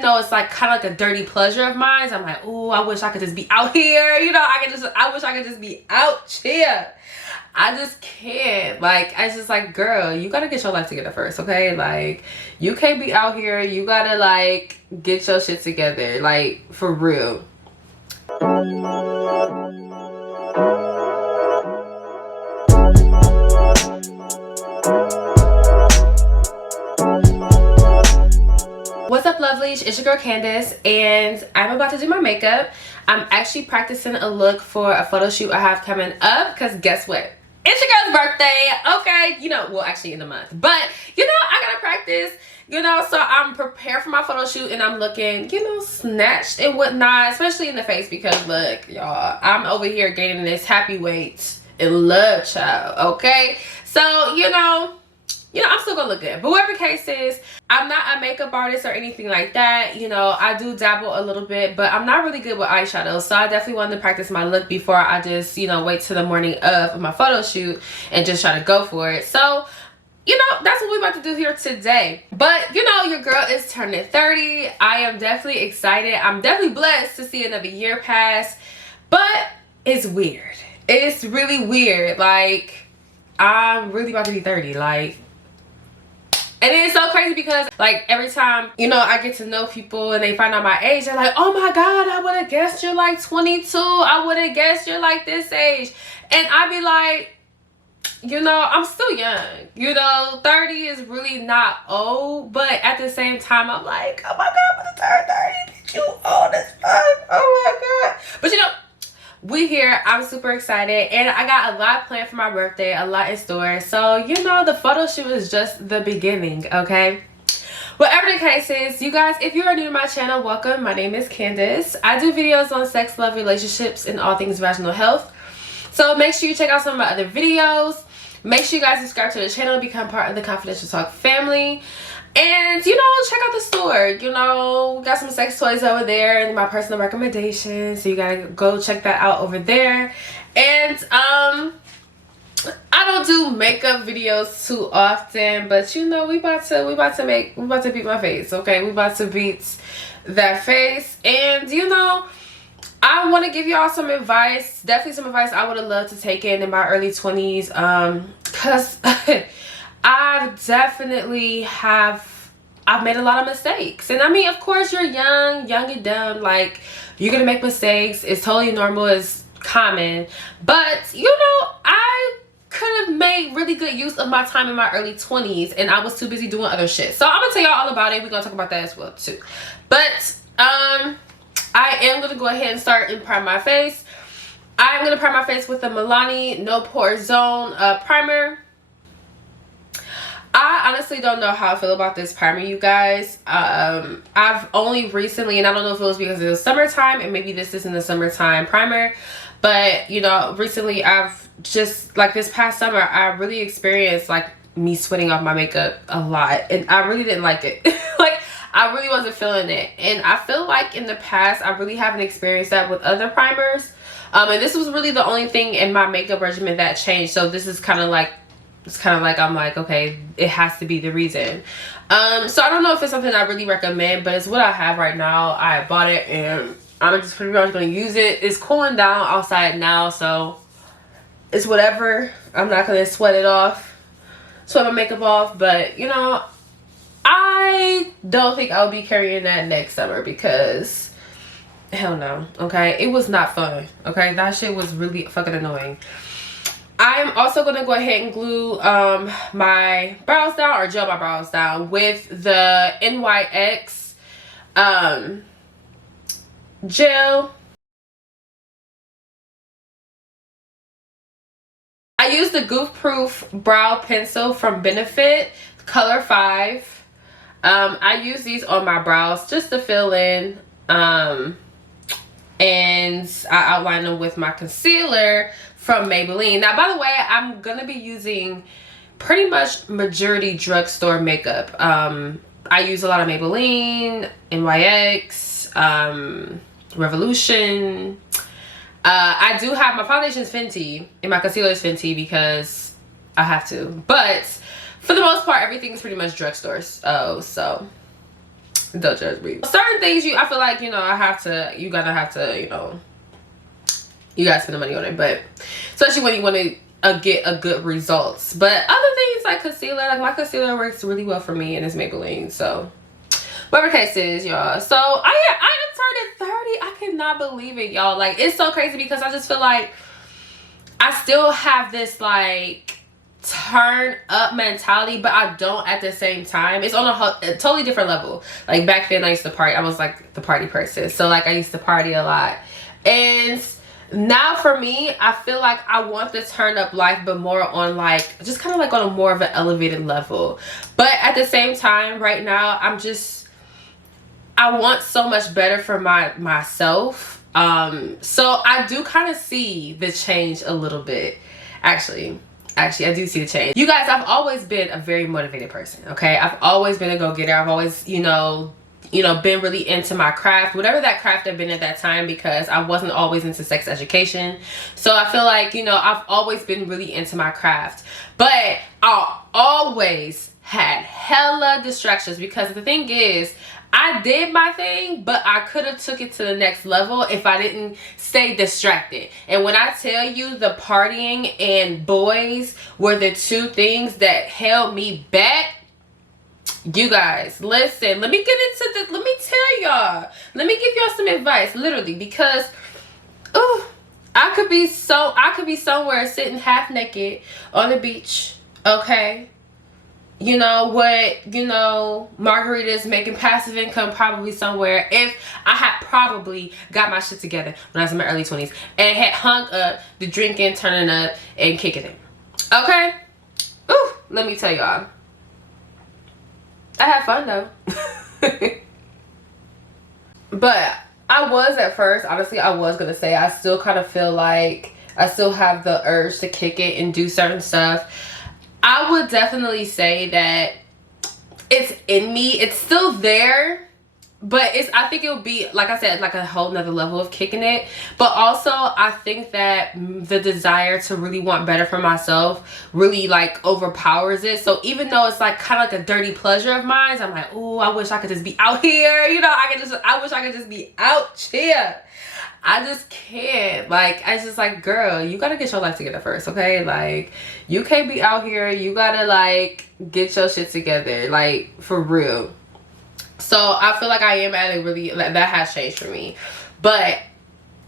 even though it's like kind of like a dirty pleasure of mine, I'm like, oh, I wish I could just be out here. You know, I wish I could just be out here. I just can't. Like, I just like, girl, you gotta get your life together first, okay? Like, you can't be out here. You gotta like get your shit together, like, for real. What's up, lovelies? It's your girl Candace, and I'm about to do my makeup. I'm actually practicing a look for a photo shoot I have coming up, because guess what? It's your girl's birthday, okay? You know, well, actually in a month, but you know, I gotta practice, you know, so I'm prepared for my photo shoot, and I'm looking, you know, snatched and whatnot, especially in the face, because look, y'all, I'm over here gaining this happy weight and love, child, okay? So, you know, I'm still gonna look good. But whatever the case is, I'm not a makeup artist or anything like that. You know, I do dabble a little bit, but I'm not really good with eyeshadow. So I definitely wanted to practice my look before I just, you know, wait till the morning of my photo shoot and just try to go for it. So, you know, that's what we're about to do here today. But, you know, your girl is turning 30. I am definitely excited. I'm definitely blessed to see another year pass. But it's weird. It's really weird. Like, I'm really about to be 30. Like, and it's so crazy because, like, every time, you know, I get to know people and they find out my age, they're like, oh my God, I would have guessed you're like 22. I would have guessed you're like this age. And I be like, you know, I'm still young. You know, 30 is really not old. But at the same time, I'm like, oh my God, I'm gonna turn 30. You old as fuck. Oh my God. But you know, we here. I'm super excited, and I got a lot planned for my birthday, a lot in store. So, you know, the photo shoot is just the beginning, okay? Whatever the case is, you guys, if you are new to my channel, welcome. My name is Candace. I do videos on sex, love, relationships, and all things vaginal health. So make sure you check out some of my other videos. Make sure you guys subscribe to the channel and become part of the Confidential Talk family. And, you know, check out the store. You know, we got some sex toys over there and my personal recommendations. So you gotta go check that out over there. And I don't do makeup videos too often, but you know, we about to beat my face, okay? We about to beat that face. And you know, I want to give y'all some advice, definitely some advice I would have loved to take in my early 20s, because I've made a lot of mistakes. And I mean, of course, you're young and dumb. Like, you're gonna make mistakes. It's totally normal. It's common. But, you know, I could have made really good use of my time in my early 20s, and I was too busy doing other shit. So I'm gonna tell y'all all about it. We're gonna talk about that as well too. But I am gonna go ahead and start and prime my face. I'm gonna prime my face with the Milani No Pore Zone primer. I honestly don't know how I feel about this primer, you guys. I've only recently, and I don't know if it was because it was summertime, and maybe this isn't the summertime primer, but you know, recently I've just, like this past summer, I really experienced like me sweating off my makeup a lot, and I really didn't like it. Like, I really wasn't feeling it, and I feel like in the past I really haven't experienced that with other primers, and this was really the only thing in my makeup regimen that changed. So this is kind of like, it's kind of like, I'm like, okay, it has to be the reason. So I don't know if it's something I really recommend, but it's what I have right now. I bought it, and I'm just pretty much going to use it. It's cooling down outside now, so it's whatever. I'm not going to sweat it off, sweat my makeup off, but you know, I don't think I'll be carrying that next summer, because hell no, okay? It was not fun, okay? That shit was really fucking annoying. I'm also going to go ahead and glue my brows down, or gel my brows down with the NYX gel. I use the Goof Proof brow pencil from Benefit, color 5. I use these on my brows just to fill in, and I outline them with my concealer from Maybelline. Now, by the way, I'm gonna be using pretty much majority drugstore makeup. I use a lot of Maybelline, NYX, Revolution. I do have my foundation's Fenty and my concealer's Fenty because I have to, but for the most part everything's pretty much drugstores. Oh, so Don't judge me. Certain things I feel like, you gotta have to, you gotta spend the money on it. But especially when you want to get a good results. But other things like concealer, like my concealer works really well for me and it's Maybelline. So whatever case is, y'all. So I am turning 30. I cannot believe it, y'all. Like, it's so crazy because I just feel like I still have this like turn up mentality, but I don't at the same time. It's on a totally different level. Like back then I used to party. I was like the party person. So like I used to party a lot. And now for me, I feel like I want the turn up life, but more on like, just kind of like on a more of an elevated level. But at the same time, right now, I want so much better for myself. So I do kind of see the change a little bit. Actually, I do see the change. You guys, I've always been a very motivated person, okay? I've always been a go-getter. I've always, been really into my craft, whatever that craft I've been at that time, because I wasn't always into sex education. So I feel like, I've always been really into my craft. But I always had hella distractions, because the thing is, I did my thing, but I could have took it to the next level if I didn't stay distracted. And when I tell you, the partying and boys were the two things that held me back, you guys, listen, let me get into this. Let me tell y'all. Let me give y'all some advice, literally, because I could be somewhere sitting half naked on the beach, okay? Margaritas, making passive income probably somewhere, if I had probably got my shit together when I was in my early 20s and had hung up the drinking, turning up, and kicking it. Okay? Let me tell y'all. I had fun though. But I was at first, honestly, I was gonna say, I still kind of feel like I still have the urge to kick it and do certain stuff. I would definitely say that it's in me. It's still there, but I think it would be, like I said, like a whole nother level of kicking it. But also, I think that the desire to really want better for myself really like overpowers it. So even though it's like kind of like a dirty pleasure of mine, I'm like, oh, I wish I could just be out here. I wish I could just be out here. I just can't. Like, I just like, girl, you gotta get your life together first, okay? Like, you can't be out here. You gotta like get your shit together, like, for real. So I feel like I am at a really, that has changed for me. But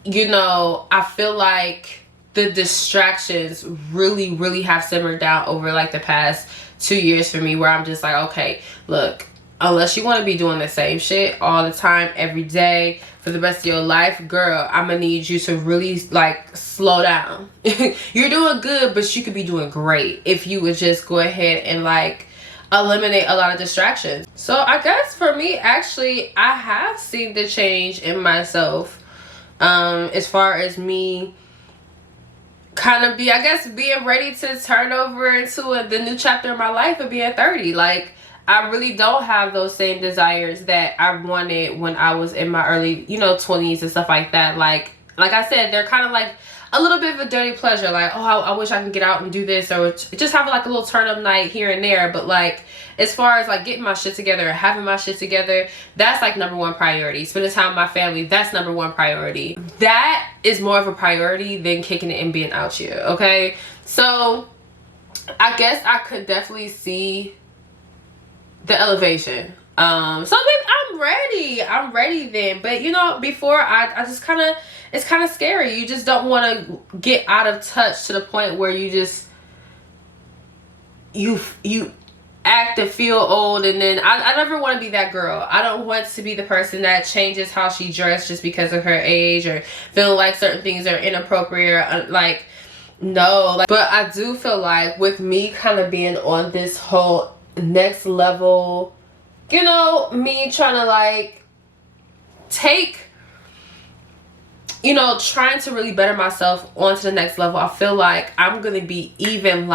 I feel like the distractions really have simmered down over like the past 2 years for me, where I'm just like, okay, look, unless you want to be doing the same shit all the time, every day, for the rest of your life, girl, I'm gonna need you to really like slow down. You're doing good, but you could be doing great if you would just go ahead and like eliminate a lot of distractions. So I guess for me, actually, I have seen the change in myself, as far as me kind of being ready to turn over into the new chapter of my life of being 30. Like, I really don't have those same desires that I wanted when I was in my early, 20s and stuff like that. Like I said, they're kind of like a little bit of a dirty pleasure. Like, oh, I wish I could get out and do this, or just have like a little turn up night here and there. But like, as far as like getting my shit together or having my shit together, that's like number one priority. Spending time with my family, that's number one priority. That is more of a priority than kicking it and being out here, okay? So I guess I could definitely see the elevation. So maybe I'm ready then. But before I just kind of, it's kind of scary. You just don't want to get out of touch to the point where you just you act to feel old. And then I never want to be that girl. I don't want to be the person that changes how she dressed just because of her age, or feeling like certain things are inappropriate, or like, no. Like, but I do feel like with me kind of being on this whole next level, me trying to like take, trying to really better myself onto the next level, I feel like I'm gonna be even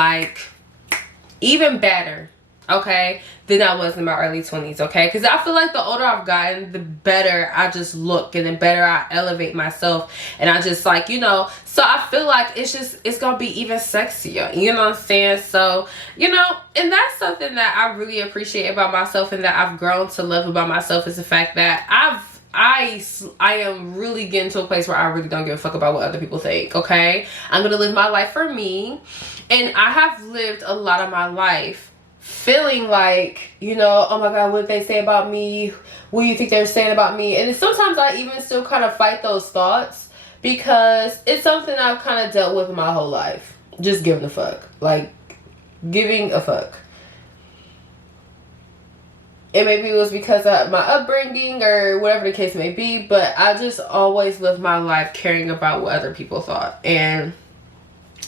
better okay, than I was in my early 20s, okay? Because I feel like the older I've gotten, the better I just look and the better I elevate myself. And I just like, you know, so I feel like it's going to be even sexier. You know what I'm saying? So, you know, and that's something that I really appreciate about myself and that I've grown to love about myself is the fact that I am really getting to a place where I really don't give a fuck about what other people think, okay? I'm going to live my life for me. And I have lived a lot of my life feeling like, you know, oh my God, what did they say about me? What do you think they're saying about me? And sometimes I even still kind of fight those thoughts because it's something I've kind of dealt with my whole life. Just giving a fuck. Like, giving a fuck. And maybe it was because of my upbringing or whatever the case may be, but I just always lived my life caring about what other people thought. And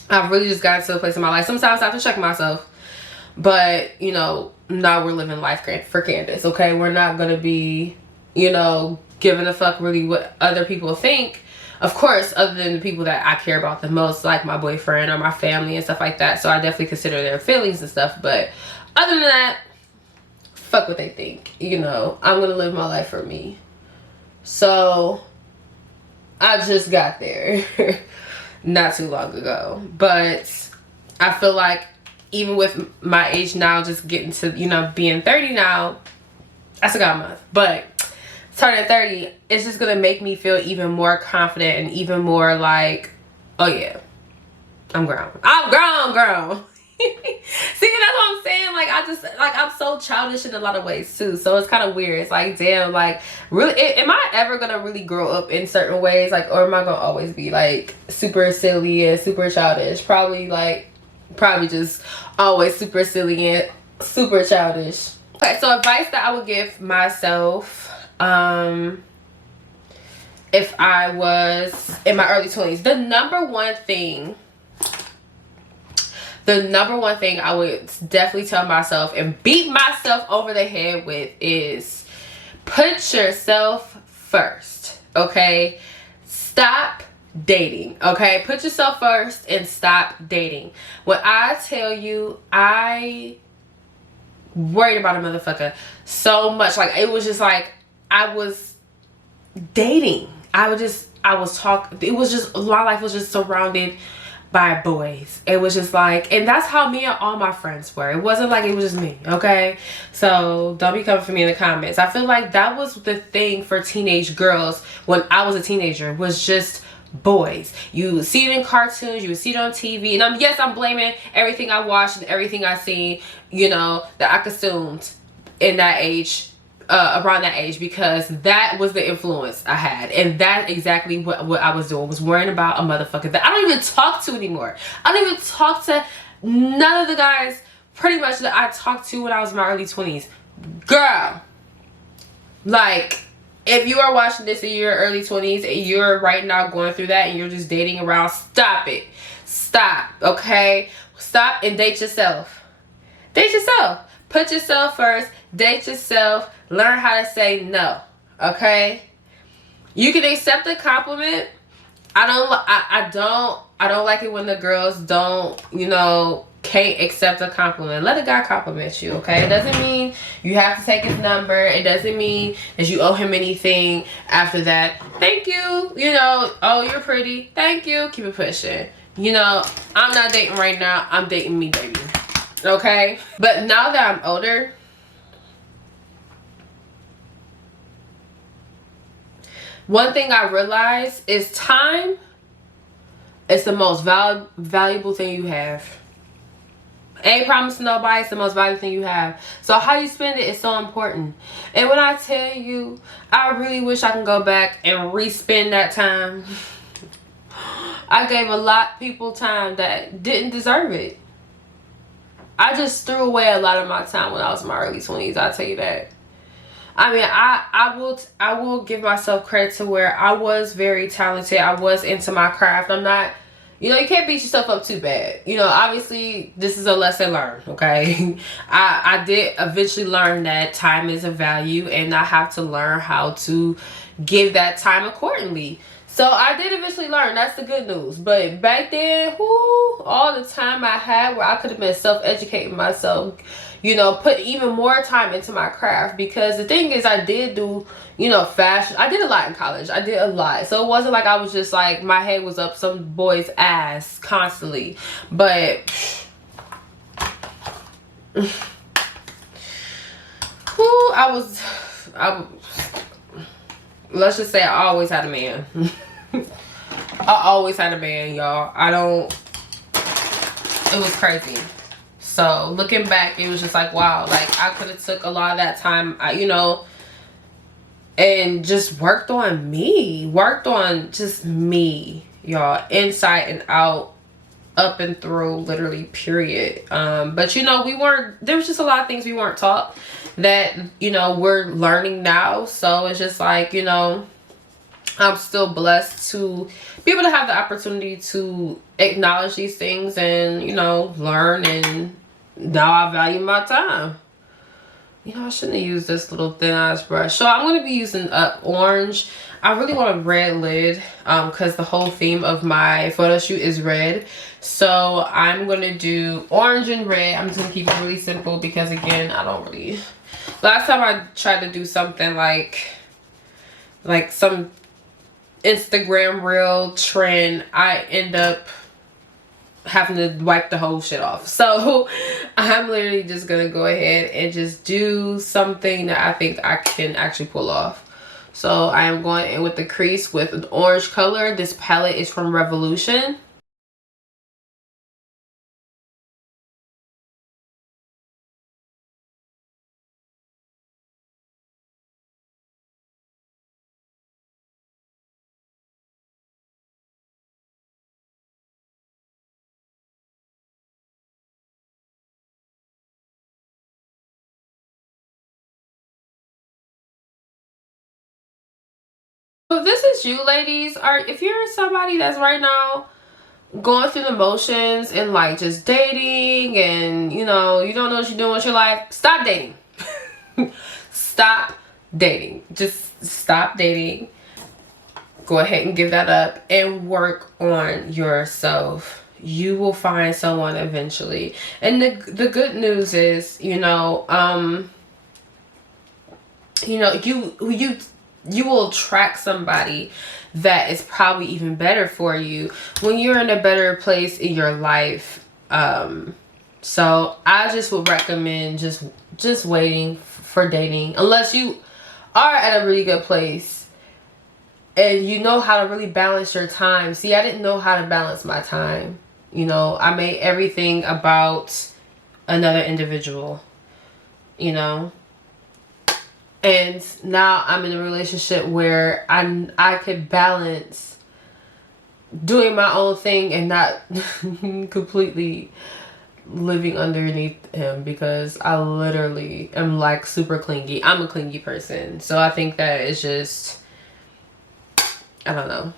I've really just gotten to a place in my life. Sometimes I have to check myself. But, you know, now we're living life for Candace, okay? We're not going to be, you know, giving a fuck really what other people think. Of course, other than the people that I care about the most, like my boyfriend or my family and stuff like that. So I definitely consider their feelings and stuff. But other than that, fuck what they think. You know, I'm going to live my life for me. So I just got there not too long ago. But I feel like even with my age now, just getting to, you know, being 30 now, I still got a month, but turning 30, it's just gonna make me feel even more confident and even more like, oh yeah, I'm grown. I'm grown. See, that's what I'm saying. Like, I'm so childish in a lot of ways too. So it's kind of weird. It's like, damn, like, really, am I ever gonna really grow up in certain ways? Like, or am I gonna always be like super silly and super childish? Probably just always super silly and super childish. Okay, so advice that I would give myself if I was in my early 20s. The number one thing I would definitely tell myself and beat myself over the head with is put yourself first, okay? Stop dating, okay? Put yourself first and stop dating. When I tell you, I worried about a motherfucker so much. Like, it was just like I was dating. It was just, my life was just surrounded by boys. It was just like, and that's how me and all my friends were. It wasn't like it was just me, okay? So don't be coming for me in the comments. I feel like that was the thing for teenage girls when I was a teenager, was just boys. You would see it in cartoons, you would see it on TV, and I'm blaming everything I watched and everything I seen, you know, that I consumed in that age, around that age, because that was the influence I had, and that's exactly what I was doing, was worrying about a motherfucker that I don't even talk to anymore. I don't even talk to none of the guys pretty much that I talked to when I was in my early 20s. Girl, like, if you are watching this in your early 20s and you're right now going through that and you're just dating around, stop it. Stop, okay? Stop and date yourself. Date yourself. Put yourself first. Date yourself. Learn how to say no, okay? You can accept a compliment. I don't like it when the girls don't, you know, can't accept a compliment. Let a guy compliment you, okay? It doesn't mean you have to take his number. It doesn't mean that you owe him anything after that. Thank you. You know, oh, you're pretty. Thank you. Keep it pushing. You know, I'm not dating right now. I'm dating me, baby. Okay? But now that I'm older, one thing I realized is time is the most valuable thing you have. Ain't promising nobody, it's the most valuable thing you have. So how you spend it is so important. And when I tell you, I really wish I can go back and re-spend that time. I gave a lot of people time that didn't deserve it. I just threw away a lot of my time when I was in my early 20s, I'll tell you that. I mean, I will give myself credit to where I was very talented. I was into my craft. I'm not, you know, you can't beat yourself up too bad. You know, obviously, this is a lesson learned, okay? I did eventually learn that time is a value, and I have to learn how to give that time accordingly. So I did eventually learn. That's the good news. But back then, all the time I had where I could have been self-educating myself, you know, put even more time into my craft. Because the thing is, I did do, you know, fashion. I did a lot in college. I did a lot. So it wasn't like I was just like, my head was up some boy's ass constantly. But let's just say I always had a man. I always had a man, y'all. It was crazy. So looking back, it was just like, wow, like I could have took a lot of that time, you know, and just worked on me, worked on just me, y'all, inside and out, up and through, literally, period. But you know, there was just a lot of things we weren't taught that, you know, we're learning now. So it's just like, you know, I'm still blessed to be able to have the opportunity to acknowledge these things and, you know, learn. And now I value my time. You know, I shouldn't have used this little thin ass brush. So I'm going to be using orange. I really want a red lid because the whole theme of my photo shoot is red. So I'm going to do orange and red. I'm just going to keep it really simple because, again, I don't really... Last time I tried to do something like some Instagram reel trend, I end up having to wipe the whole shit off. So I'm literally just gonna go ahead and just do something that I think I can actually pull off. So I am going in with the crease with an orange color. This palette is from Revolution. So if this is you, ladies, or if you're somebody that's right now going through the motions and like just dating and, you know, you don't know what you're doing with your life, stop dating. Stop dating. Just stop dating. Go ahead and give that up and work on yourself. You will find someone eventually. And the good news is, you know, you will attract somebody that is probably even better for you when you're in a better place in your life. So I just would recommend just waiting for dating, unless you are at a really good place and you know how to really balance your time. See, I didn't know how to balance my time. You know, I made everything about another individual, you know. And now I'm in a relationship where I could balance doing my own thing and not completely living underneath him, because I literally am like super clingy. I'm a clingy person. So I think that it's just, I don't know.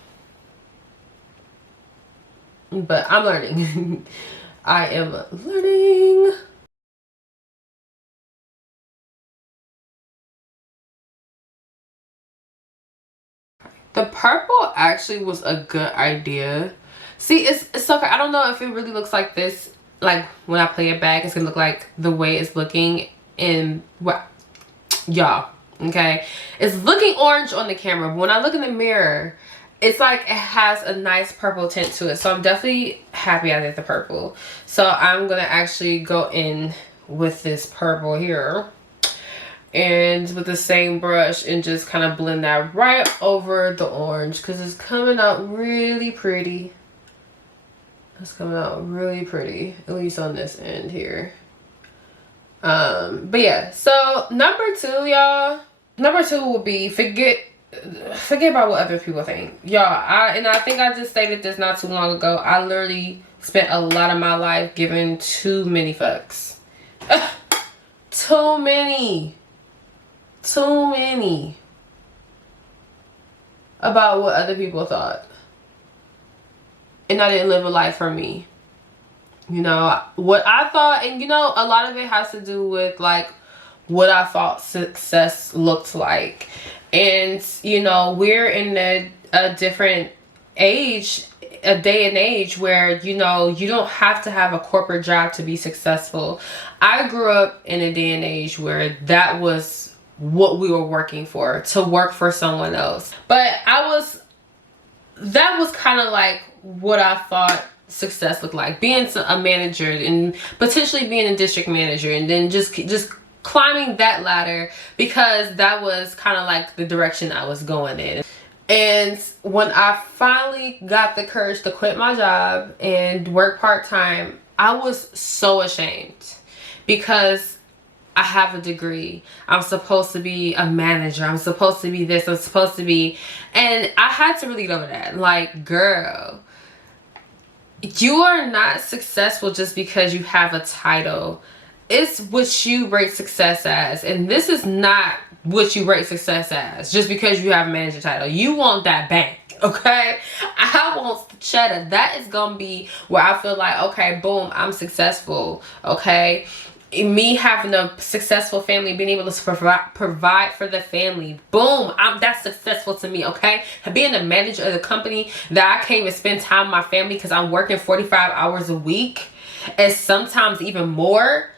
But I'm learning. I am learning. The purple actually was a good idea. See, it's okay. I don't know if it really looks like this. Like when I play it back, it's gonna look like the way it's looking in what, y'all. Okay, it's looking orange on the camera, but when I look in the mirror, it's like it has a nice purple tint to it. So I'm definitely happy I did the purple. So I'm gonna actually go in with this purple here and with the same brush and just kind of blend that right over the orange, because it's coming out really pretty. It's coming out really pretty, at least on this end here. But yeah, so number two, y'all. Number two will be forget about what other people think. Y'all, I think I just stated this not too long ago. I literally spent a lot of my life giving too many fucks. Too many about what other people thought, and I didn't live a life for me. You know what I thought, and you know, a lot of it has to do with like what I thought success looked like. And you know, we're in a different age a day and age where, you know, you don't have to have a corporate job to be successful. I grew up in a day and age where that was what we were working for, to work for someone else. But that was kind of like what I thought success looked like, being a manager and potentially being a district manager, and then just climbing that ladder, because that was kind of like the direction I was going in. And when I finally got the courage to quit my job and work part-time, I was so ashamed, because I have a degree. I'm supposed to be a manager. I'm supposed to be this. I'm supposed to be... And I had to really get over that. Like, girl, you are not successful just because you have a title. It's what you rate success as. And this is not what you rate success as just because you have a manager title. You want that bank, okay? I want the cheddar. That is gonna be where I feel like, okay, boom, I'm successful, okay? Me having a successful family, being able to provide for the family, boom, that's successful to me, okay? Being the manager of the company that I can't even spend time with my family because I'm working 45 hours a week, and sometimes even more.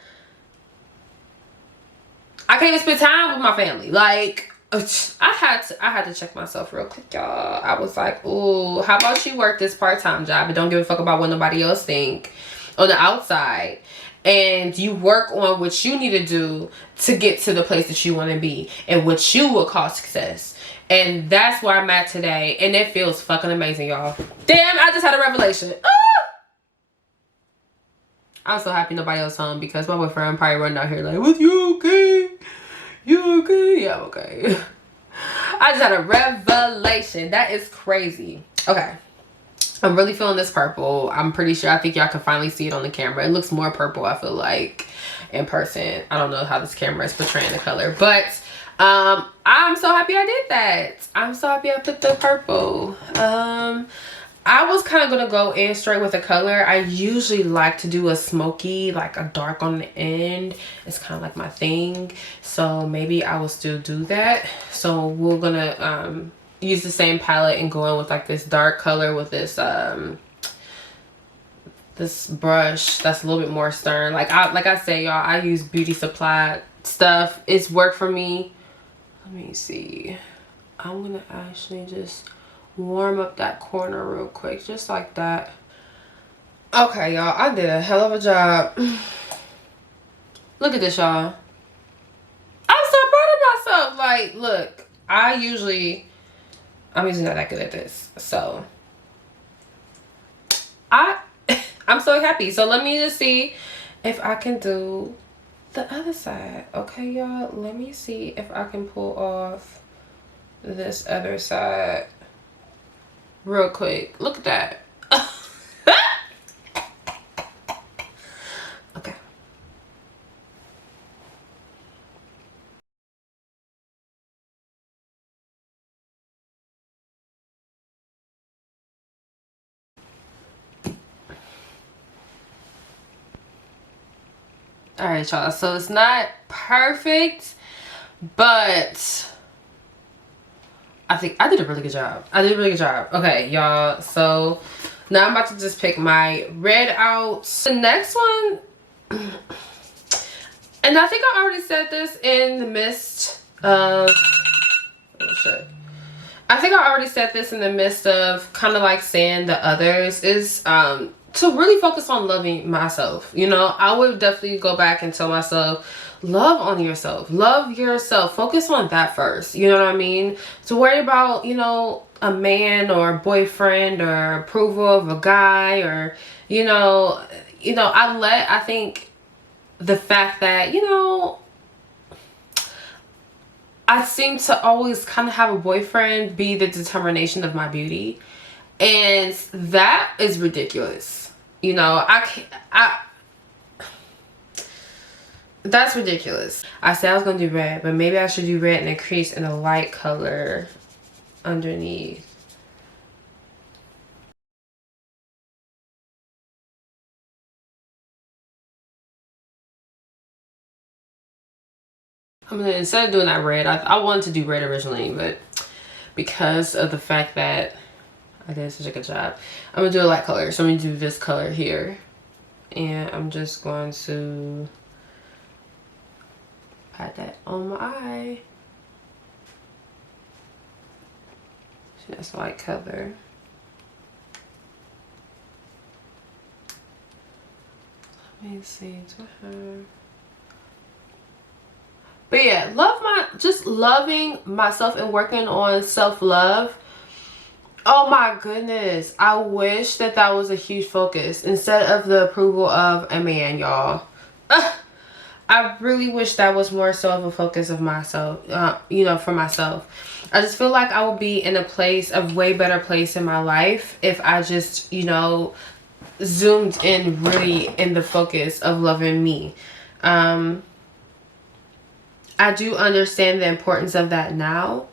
I can't even spend time with my family. Like, I had to check myself real quick, y'all. I was like, ooh, how about you work this part-time job and don't give a fuck about what nobody else think on the outside, and you work on what you need to do to get to the place that you want to be and what you will call success. And that's where I'm at today, and it feels fucking amazing, y'all. Damn, I just had a revelation. I'm so happy nobody else home, because my boyfriend probably running out here like, "Was you okay? You okay?" Yeah, I'm okay. I just had a revelation. That is crazy. Okay. I'm really feeling this purple. I'm pretty sure, I think y'all can finally see it on the camera. It looks more purple, I feel like, in person. I don't know how this camera is portraying the color, but I'm so happy I did that. I'm so happy I picked the purple. I was kind of gonna go in straight with a color. I usually like to do a smoky, like a dark on the end. It's kind of like my thing, so maybe I will still do that. So we're gonna use the same palette and go in with like this dark color with this this brush that's a little bit more stern. Like I say, y'all, I use beauty supply stuff. It's worked for me. Let me see. I'm gonna actually just warm up that corner real quick, just like that. Okay, y'all, I did a hell of a job. Look at this, y'all. I'm so proud of myself. Like, look, I'm usually not that good at this, so I'm so happy. So let me just see if I can do the other side. Okay, y'all, let me see if I can pull off this other side real quick. Look at that. Okay. All right, y'all, so it's not perfect, but I think I did a really good job. I did a really good job. Okay, y'all, so now I'm about to just pick my red out. The next one, and I think I already said this in the midst of, oh shit. I think I already said this in the midst of kind of like saying the others, is to really focus on loving myself. You know, I would definitely go back and tell myself, love on yourself. Love yourself. Focus on that first. You know what I mean? To worry about, you know, a man or a boyfriend or approval of a guy, or, I think the fact that, you know, I seem to always kind of have a boyfriend be the determination of my beauty. And that is ridiculous. You know, that's ridiculous. I said I was going to do red, but maybe I should do red in a crease in a light color underneath. I mean, instead of doing that red, I wanted to do red originally, but because of the fact that I did such a good job. I'm gonna do a light color. So I'm gonna do this color here. And I'm just going to pat that on my eye. So that's a light color. Let me see. Do I have... But yeah, just loving myself and working on self-love. Oh my goodness. I wish that that was a huge focus instead of the approval of a man, y'all. I really wish that was more so of a focus of myself, you know, for myself. I just feel like I will be in a way better place in my life if I just, you know, zoomed in really in the focus of loving me. I do understand the importance of that now.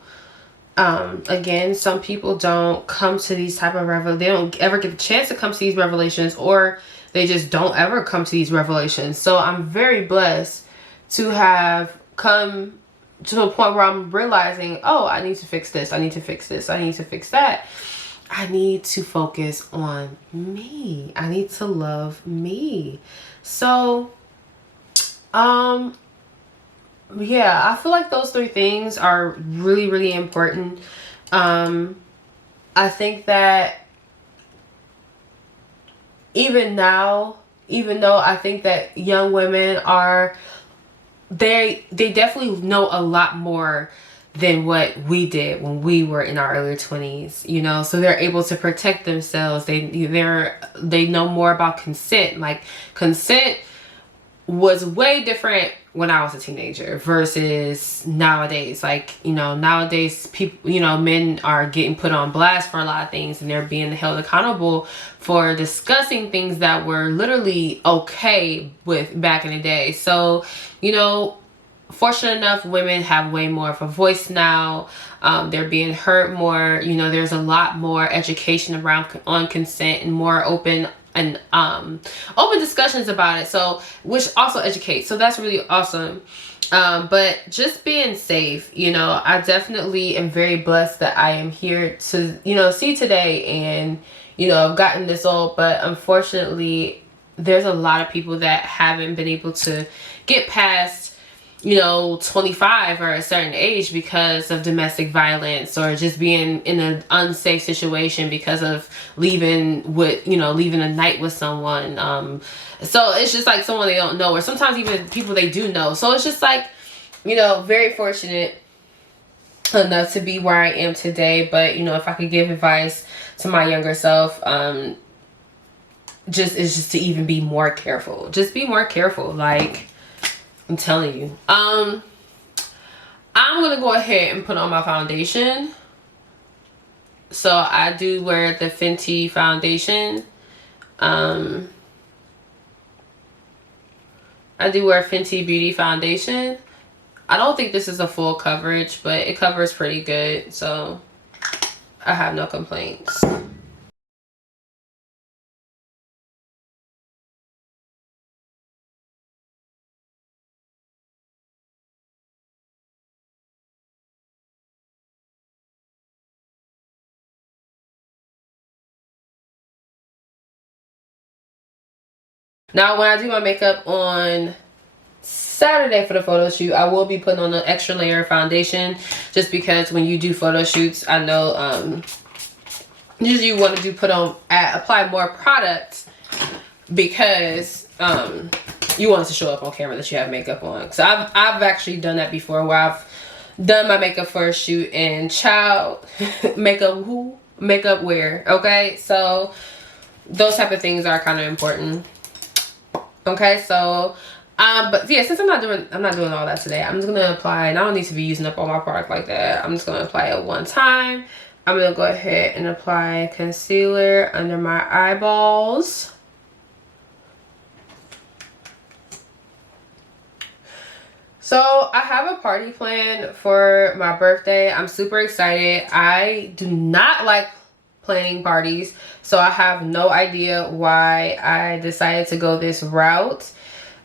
Again, some people don't come to these type of they don't ever get the chance to come to these revelations, or they just don't ever come to these revelations. So I'm very blessed to have come to a point where I'm realizing, oh, I need to fix this. I need to fix this. I need to fix that. I need to focus on me. I need to love me. So, yeah, I feel like those three things are really, really important. I think that even now, even though I think that young women are, they definitely know a lot more than what we did when we were in our early 20s, you know, so they're able to protect themselves. They know more about consent. Like, consent was way different when I was a teenager versus nowadays. Like, you know, nowadays people, you know, men are getting put on blast for a lot of things, and they're being held accountable for discussing things that were literally okay with back in the day. So, you know, fortunate enough, women have way more of a voice now. They're being heard more. You know, there's a lot more education around on consent and more open and open discussions about it, so which also educates, so that's really awesome. But just being safe, you know, I definitely am very blessed that I am here to, you know, see today, and, you know, I've gotten this old, but unfortunately there's a lot of people that haven't been able to get past, you know, 25 or a certain age because of domestic violence, or just being in an unsafe situation because of leaving a night with someone. So it's just like someone they don't know, or sometimes even people they do know. So it's just like, you know, very fortunate enough to be where I am today. But, you know, if I could give advice to my younger self, just to even be more careful. Just be more careful. Like, I'm telling you. I'm gonna go ahead and put on my foundation. So I do wear the Fenty foundation. I do wear Fenty Beauty foundation. I don't think this is a full coverage, but it covers pretty good, so I have no complaints. Now, when I do my makeup on Saturday for the photo shoot, I will be putting on an extra layer of foundation, just because when you do photo shoots, I know usually you want to apply more product, because you want it to show up on camera that you have makeup on. So I've actually done that before, where I've done my makeup for a shoot in child makeup wear. Okay, so those type of things are kind of important. Okay, so but yeah, since I'm not doing all that today, I'm just gonna apply, and I don't need to be using up all my product like that. I'm just gonna apply it one time. I'm gonna go ahead and apply concealer under my eyeballs. So I have a party planned for my birthday. I'm super excited. I do not like planning parties, so I have no idea why I decided to go this route,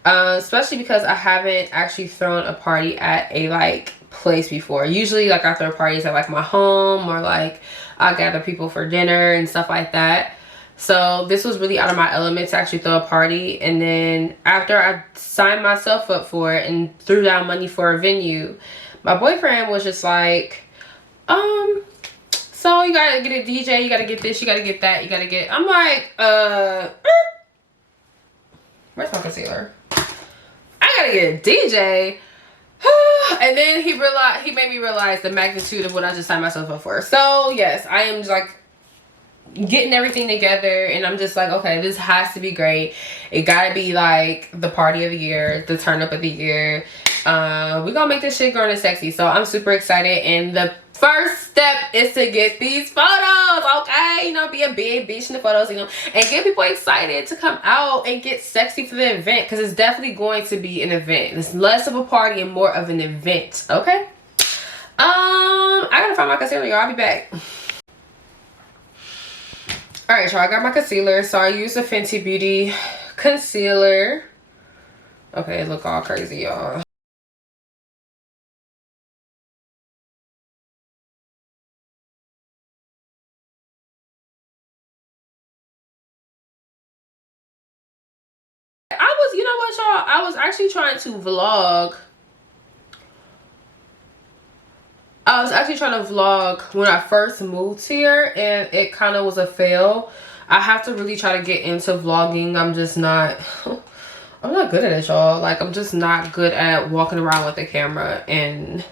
especially because I haven't actually thrown a party at a place before. Usually like I throw parties at like my home, or like I gather people for dinner and stuff like that. So this was really out of my element to actually throw a party. And then after I signed myself up for it and threw down money for a venue, my boyfriend was just like, so you gotta get a DJ, you gotta get this, you gotta get that, you gotta get, I'm like, where's my concealer? I gotta get a DJ. And then he made me realize the magnitude of what I just signed myself up for. So yes, I am like getting everything together, and I'm just like, okay, this has to be great. It gotta be like the party of the year, the turn up of the year. We gonna make this shit grown and sexy. So I'm super excited, and the first step is to get these photos, okay? You know, be a big bitch in the photos, you know, and get people excited to come out and get sexy for the event, because it's definitely going to be an event. It's less of a party and more of an event, okay? I gotta find my concealer, y'all. I'll be back. All right, y'all, I got my concealer. So I used a Fenty Beauty concealer. Okay, it look all crazy, y'all. You know what, y'all? I was actually trying to vlog. I was actually trying to vlog when I first moved here, and it kind of was a fail. I have to really try to get into vlogging. I'm just not, I'm not good at it, y'all. Like, I'm just not good at walking around with the camera, and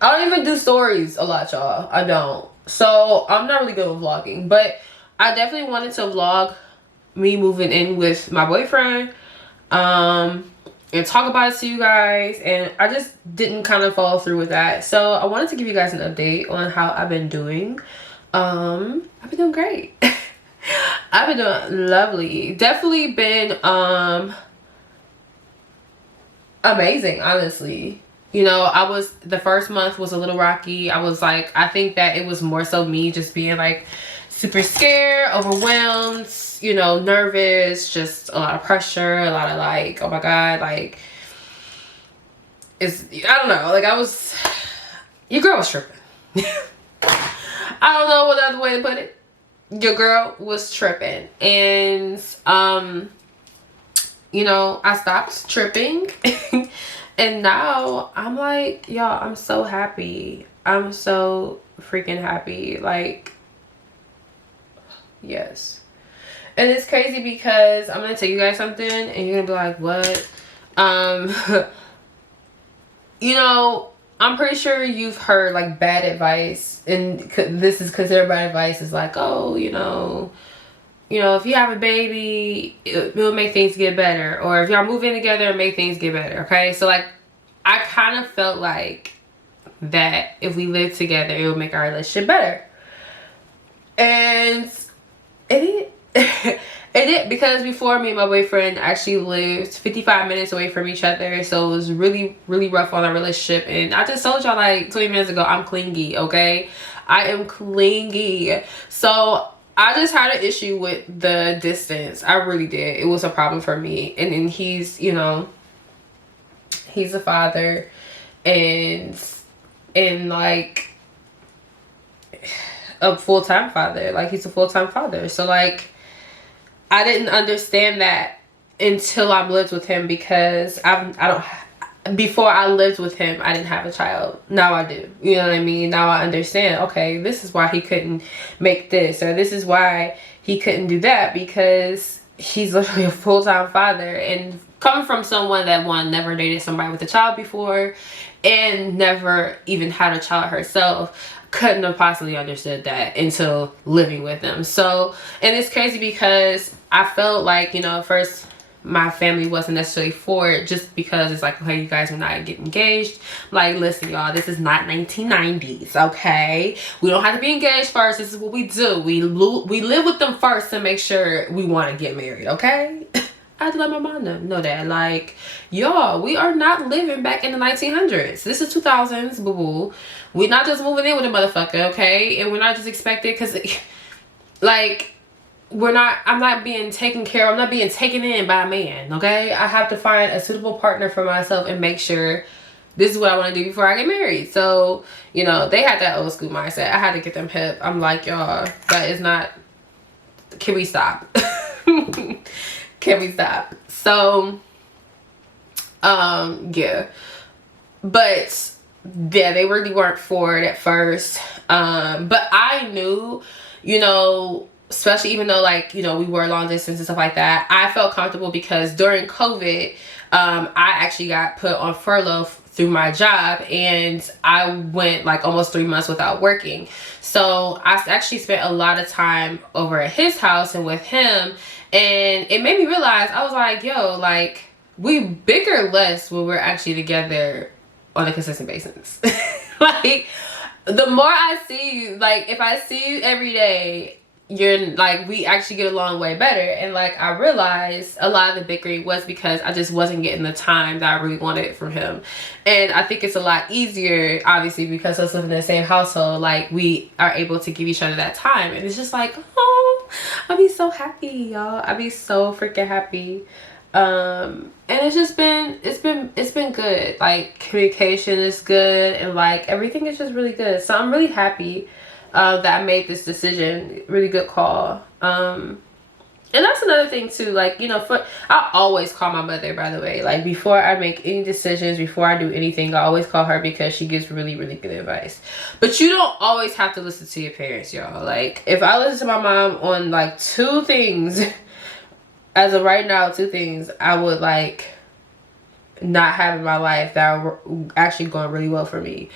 I don't even do stories a lot, y'all. I don't. So I'm not really good with vlogging, but I definitely wanted to vlog me moving in with my boyfriend, and talk about it to you guys, and I just didn't kind of follow through with that. So I wanted to give you guys an update on how I've been doing. I've been doing great. I've been doing lovely. Definitely been amazing, honestly. You know, the first month was a little rocky. I was like, I think that it was more so me just being like super scared, overwhelmed, you know, nervous, just a lot of pressure, a lot of like, oh my God, like, I don't know, like your girl was tripping. I don't know what other way to put it. Your girl was tripping. And, you know, I stopped tripping. And now I'm like, y'all, I'm so happy. I'm so freaking happy. Like, yes. And it's crazy because I'm gonna tell you guys something, and you're gonna be like, what? You know, I'm pretty sure you've heard like bad advice, and this is considered bad advice, is like, oh, you know, if you have a baby, it'll make things get better, or if y'all move in together, it'll make things get better. Okay, so like, I kind of felt like that if we lived together, it would make our relationship better, and it did, because before, me and my boyfriend actually lived 55 minutes away from each other, so it was really, really rough on our relationship. And I just told y'all like 20 minutes ago, I'm clingy, okay? I am clingy. So I just had an issue with the distance. I really did. It was a problem for me. And then he's, you know, he's a father, and like a full-time father. Like, he's a full-time father. So like, I didn't understand that until I lived with him, because before I lived with him, I didn't have a child. Now I do. You know what I mean? Now I understand, okay, this is why he couldn't make this, or this is why he couldn't do that, because he's literally a full-time father. And coming from someone that, one, never dated somebody with a child before, and never even had a child herself, couldn't have possibly understood that until living with them. So, and it's crazy because I felt like, you know, at first my family wasn't necessarily for it, just because it's like, okay, you guys are not getting engaged. Like, listen, y'all, this is not 1990s, okay? We don't have to be engaged first. This is what we do. We live with them first to make sure we want to get married, okay? I had to let my mom know that, like, y'all, we are not living back in the 1900s. This is 2000s, boo-boo. We're not just moving in with a motherfucker, okay? And we're not just expected, because, like, I'm not being taken care of. I'm not being taken in by a man, okay? I have to find a suitable partner for myself and make sure this is what I want to do before I get married. So, you know, they had that old school mindset. I had to get them hip. I'm like, y'all, that is not, can we stop? Can we stop? So, yeah. But yeah, they really weren't for it at first. But I knew, you know, especially even though, like, you know, we were long distance and stuff like that, I felt comfortable because during COVID, I actually got put on furlough through my job, and I went like almost 3 months without working. So I actually spent a lot of time over at his house and with him, and it made me realize, I was like, yo, like, we bicker less when we're actually together on a consistent basis. Like, the more I see you, like, if I see you every day, you're like, we actually get along way better. And like, I realized a lot of the bickering was because I just wasn't getting the time that I really wanted from him. And I think it's a lot easier, obviously, because us living in the same household, like, we are able to give each other that time. And it's just like, oh, I'll be so happy, y'all. I'll be so freaking happy. And it's just been, it's been good. Like, communication is good, and like, everything is just really good. So I'm really happy that I made this decision. Really good call. And that's another thing too, like, you know, I always call my mother, by the way. Like, before I make any decisions, before I do anything, I always call her, because she gives really, really good advice. But you don't always have to listen to your parents, y'all. Like, if I listen to my mom on like 2 things, as of right now, 2 things I would like not have in my life that are actually going really well for me,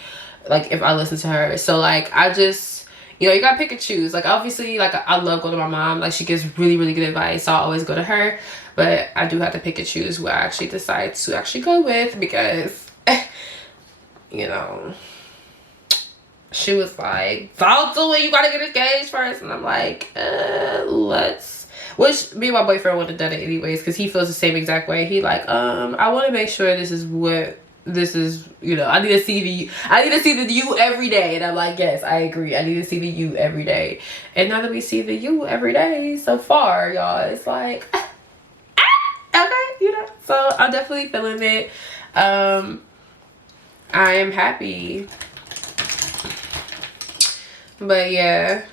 like, if I listen to her. So like, I just, you know, you gotta pick and choose. Like, obviously, like, I love going to my mom. Like, she gives really, really good advice, so I always go to her. But I do have to pick and choose who I actually decide to actually go with, because you know, she was like, "Follow to it, you gotta get engaged first." And I'm like, let's. Which me and my boyfriend would have done it anyways, because he feels the same exact way. He like, I want to make sure this is what this is, you know, I need to see the you every day. And I'm like, yes, I agree. I need to see the you every day. And now that we see the you every day so far, y'all, it's like, okay, you know. So I'm definitely feeling it. I am happy. But yeah,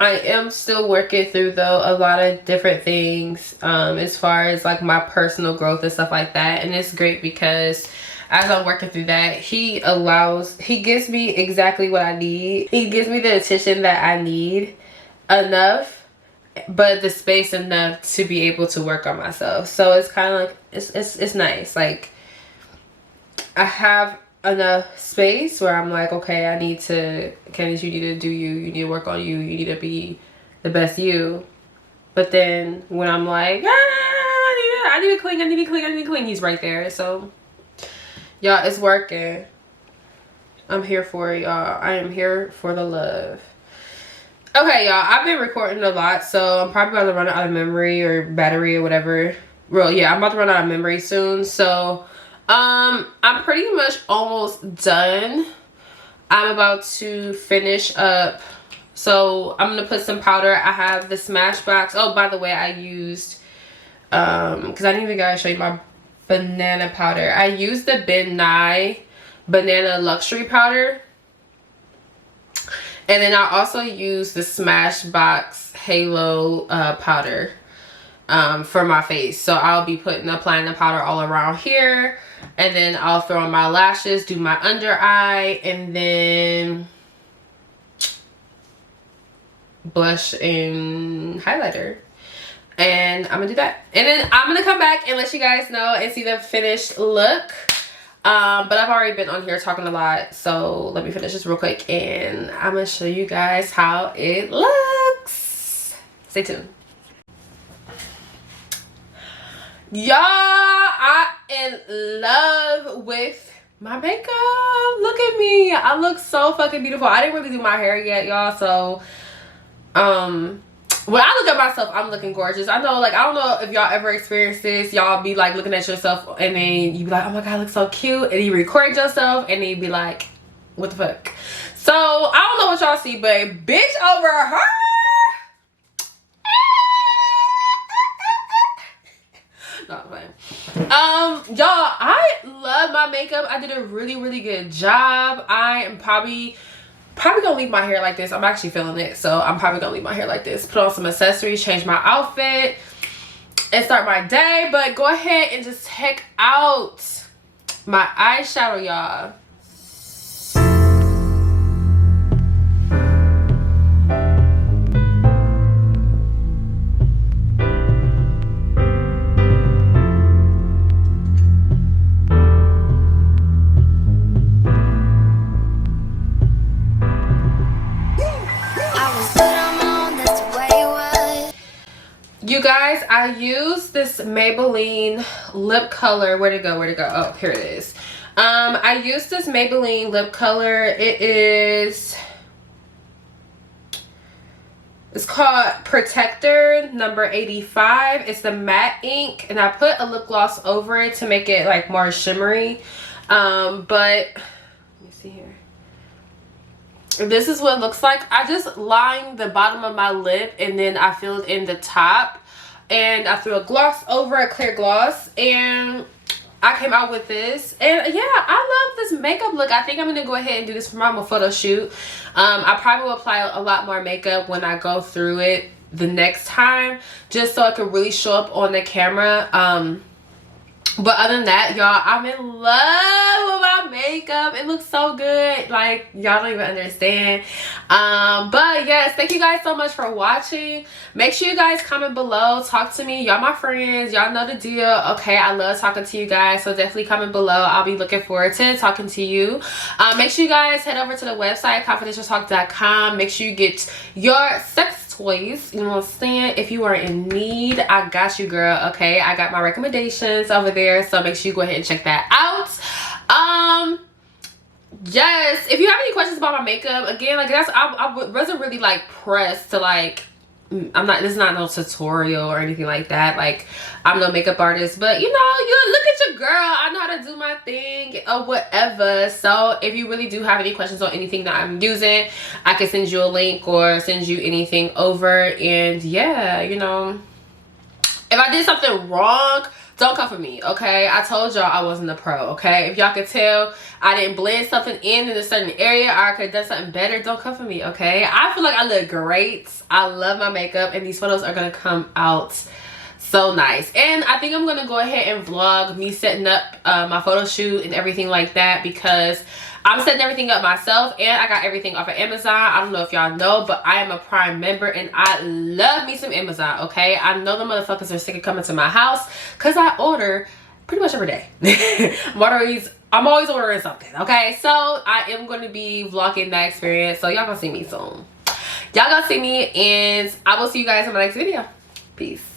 I am still working through, though, a lot of different things as far as like my personal growth and stuff like that. And it's great because as I'm working through that, he gives me exactly what I need. He gives me the attention that I need enough, but the space enough to be able to work on myself. So it's kind of like, it's nice. Like, I have enough space where I'm like, okay, I need to, Candace, you need to do you need to work on you need to be the best you. But then when I'm like, I need to clean, he's right there. So y'all, it's working. I'm here for it, y'all. I am here for the love. Okay, y'all, I've been recording a lot, so I'm probably about to run out of memory or battery or whatever. Well, yeah, I'm about to run out of memory soon. So I'm pretty much almost done. I'm about to finish up. So I'm gonna put some powder. I have the Smashbox. Oh, by the way, I used because I didn't even gotta show you my banana powder. I used the Ben Nye banana luxury powder, and then I also used the Smashbox halo powder for my face. So I'll be applying the powder all around here, and then I'll throw on my lashes, do my under eye, and then blush and highlighter. And I'm gonna do that, and then I'm gonna come back and let you guys know and see the finished look. But I've already been on here talking a lot, so let me finish this real quick and I'm gonna show you guys how it looks. Stay tuned. Y'all, I am in love with my makeup. Look at me. I look so fucking beautiful. I didn't really do my hair yet, y'all, so when I look at myself, I'm looking gorgeous. I know, like, I don't know if y'all ever experienced this. Y'all be like looking at yourself and then you be like, oh my god, I look so cute, and you record yourself and then you be like, what the fuck? So I don't know what y'all see, but bitch over her. No, I'm playing. Y'all, I love my makeup. I did a really good job. I am probably gonna leave my hair like this. I'm actually feeling it, so I'm probably gonna leave my hair like this. Put on some accessories, change my outfit, and start my day. But go ahead and just check out my eyeshadow, y'all. You guys, I use this Maybelline lip color. Where'd it go? Oh, here it is. I use this Maybelline lip color. It's called Protector number 85. It's the matte ink, and I put a lip gloss over it to make it like more shimmery. But let me see here. This is what it looks like. I just line the bottom of my lip and then I filled in the top, and I threw a gloss over, a clear gloss, and I came out with this. And yeah, I love this makeup look. I think I'm gonna go ahead and do this for my photo shoot. I probably will apply a lot more makeup when I go through it the next time, just so it can really show up on the camera. But other than that, y'all, I'm in love with my makeup. It looks so good. Like, y'all don't even understand. But yes, thank you guys so much for watching. Make sure you guys comment below. Talk to me. Y'all my friends. Y'all know the deal. Okay, I love talking to you guys. So definitely comment below. I'll be looking forward to talking to you. Make sure you guys head over to the website, confidentialtalk.com. Make sure you get your sex toys, you know what I'm saying? If you are in need, I got you, girl. Okay, I got my recommendations over there, so make sure you go ahead and check that out. Yes, if you have any questions about my makeup, again, like I wasn't really like pressed to like, this is not no tutorial or anything like that. Like, I'm no makeup artist, but you know, you look at your girl, I know how to do my thing or whatever. So if you really do have any questions on anything that I'm using, I can send you a link or send you anything over. And yeah, you know, if I did something wrong, don't come for me, okay? I told y'all I wasn't a pro, okay? If y'all could tell I didn't blend something in a certain area, or I could have done something better, don't come for me, okay? I feel like I look great. I love my makeup, and these photos are gonna come out so nice. And I think I'm gonna go ahead and vlog me setting up my photo shoot and everything like that, because I'm setting everything up myself, and I got everything off of Amazon. I don't know if y'all know, but I am a Prime member, and I love me some Amazon, okay? I know the motherfuckers are sick of coming to my house, because I order pretty much every day. I'm always ordering something, okay? So I am going to be vlogging that experience, so y'all gonna see me soon. Y'all gonna see me, and I will see you guys in my next video. Peace.